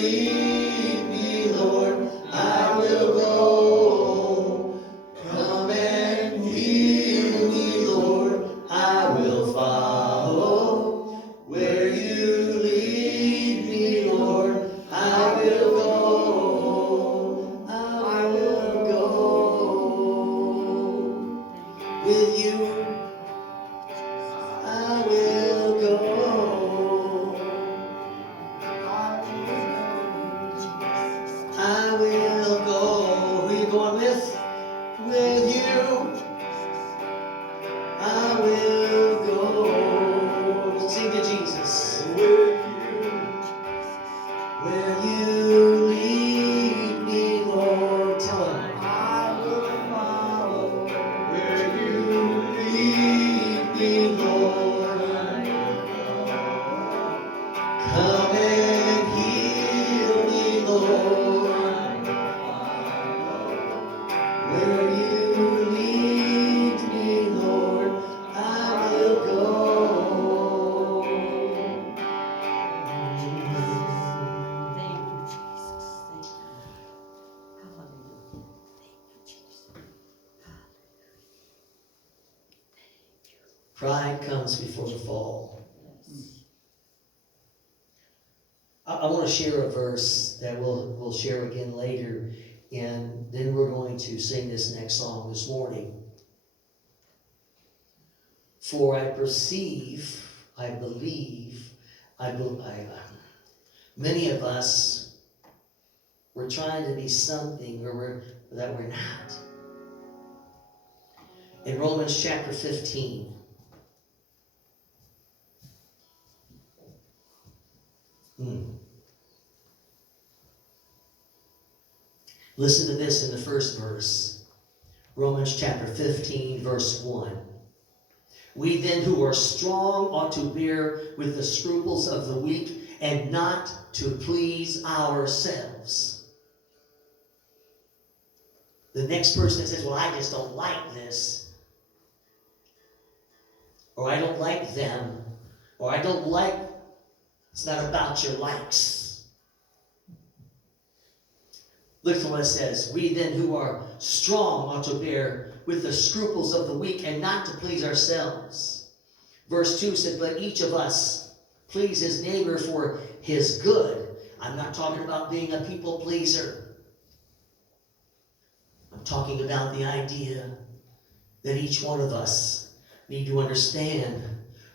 lead me, Lord, I will go. Come and heal me, Lord, I will follow. Where you lead me, Lord, I will go. I will go. With you, I will go. I will go. Who are you going with? With you, I will go. Sing to Jesus. With you, where you lead me, Lord. Tell him. I will follow. Where you lead me, Lord. Come and heal me, Lord. Where you lead me, Lord, I will go. Thank you, Jesus. Thank you. Hallelujah. Thank you, Jesus. Pride comes before the fall. Yes. I want to share a verse that we'll share again later, and then we're going to sing this next song this morning. For I perceive, I believe, many of us, we're trying to be something that we're not. In Romans chapter 15, listen to this in the first verse. Romans chapter 15, verse 1. We then who are strong ought to bear with the scruples of the weak and not to please ourselves. The next person that says, well, I just don't like this, or I don't like them, or I don't like, it's not about your likes. Look at what it says. We then who are strong ought to bear with the scruples of the weak and not to please ourselves. Verse 2 said, but each of us please his neighbor for his good. I'm not talking about being a people pleaser. I'm talking about the idea that each one of us need to understand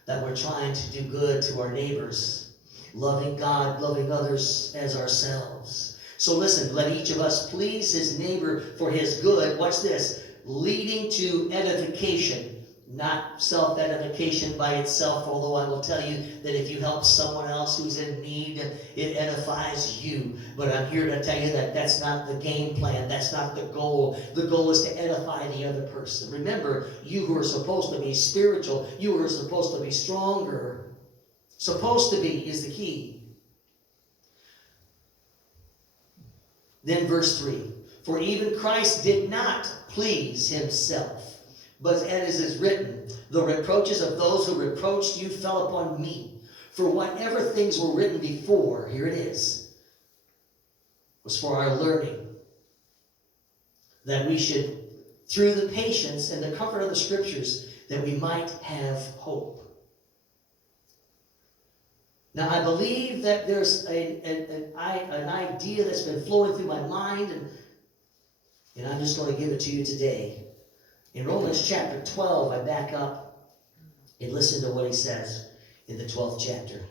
that we're trying to do good to our neighbors, loving God, loving others as ourselves. So listen, let each of us please his neighbor for his good. Watch this. Leading to edification, not self-edification by itself, although I will tell you that if you help someone else who's in need, it edifies you. But I'm here to tell you that that's not the game plan. That's not the goal. The goal is to edify the other person. Remember, you who are supposed to be spiritual, you who are supposed to be stronger, supposed to be is the key. Then verse 3, for even Christ did not please himself, but as is written, the reproaches of those who reproached you fell upon me. For whatever things were written before, here it is, was for our learning, that we should, through the patience and the comfort of the scriptures, that we might have hope. Now, I believe that there's an idea that's been flowing through my mind, and I'm just going to give it to you today. In Romans chapter 12, I back up and listen to what he says in the 12th chapter.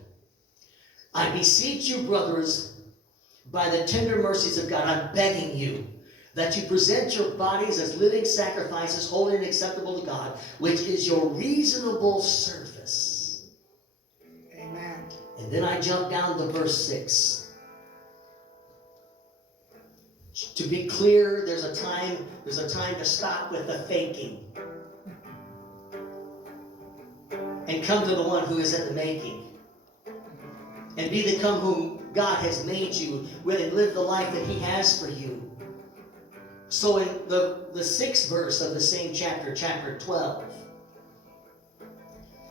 I beseech you, brothers, by the tender mercies of God, I'm begging you, that you present your bodies as living sacrifices, holy and acceptable to God, which is your reasonable service. And then I jump down to verse 6. To be clear, there's a time to stop with the faking and come to the one who is in the making and become whom God has made you with and live the life that he has for you. So in the 6th verse of the same chapter, chapter 12,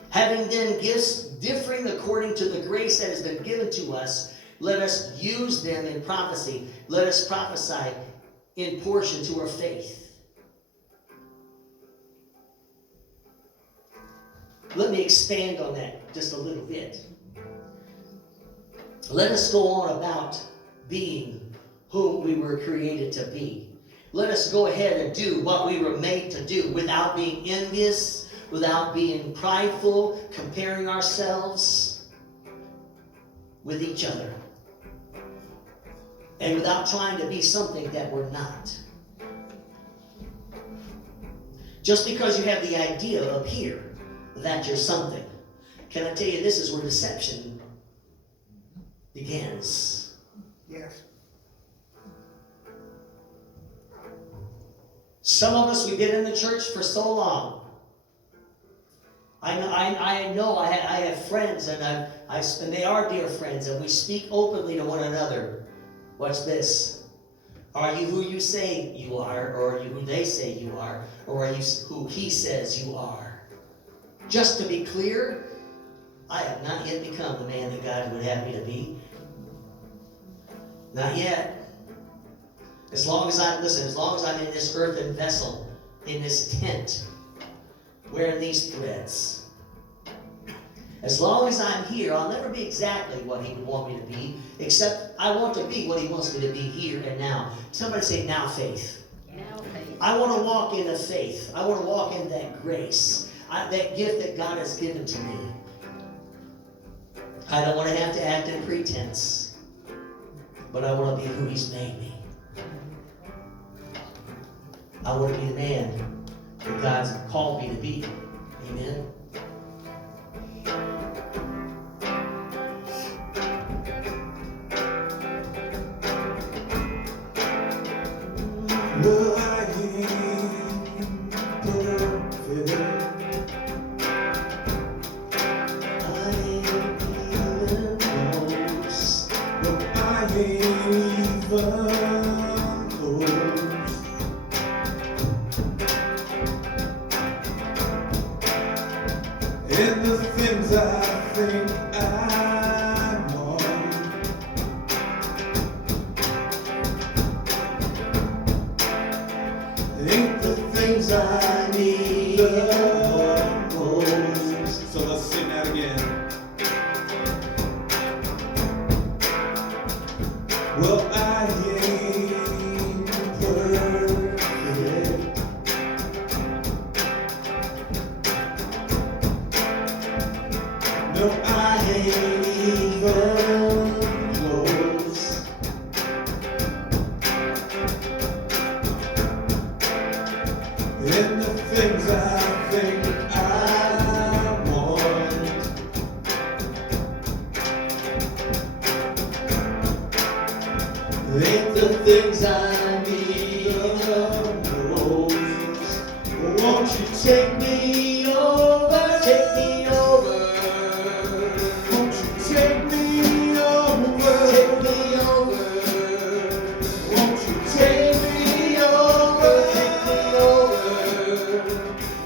having then gifts differing according to the grace that has been given to us, Let us use them in prophecy. Let us prophesy in portion to our faith. Let me expand on that just a little bit. Let us go on about being whom we were created to be. Let us go ahead and do what we were made to do without being envious, without being prideful, comparing ourselves with each other, and without trying to be something that we're not. Just because you have the idea up here that you're something, can I tell you, this is where deception begins. Yes. Some of us, we've been in the church for so long. I know I have friends, and and they are dear friends, and we speak openly to one another. Watch this. Are you who you say you are, or are you who they say you are, or are you who he says you are? Just to be clear, I have not yet become the man that God would have me to be. Not yet. As long as I'm in this earthen vessel, in this tent, wearing these threads. As long as I'm here, I'll never be exactly what he would want me to be, except I want to be what he wants me to be here and now. Somebody say, now faith. Now faith. I want to walk in the faith. I want to walk in that grace, that gift that God has given to me. I don't want to have to act in pretense, but I want to be who he's made me. I want to be the man that God's called me to be. Amen. Well, I ain't perfect. I ain't even close. No, I ain't even close. And the things I think I want ain't the things I need the most. So let's sing that again. Well, I ain't perfect. No, I ain't even close. In the things I think I want, ain't the things I need the most. Won't you take me over? Take me over. Won't you take me over? Take me over. Won't you take me over? Take me over.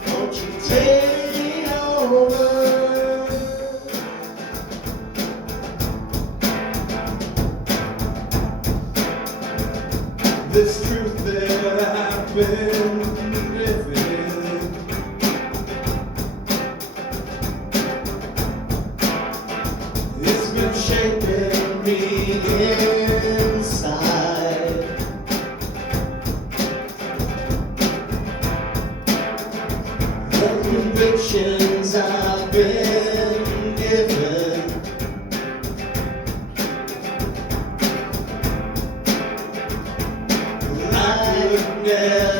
Won't you take me over? This truth that I've been living, it's been shaping me inside. The convictions I've been given, I've never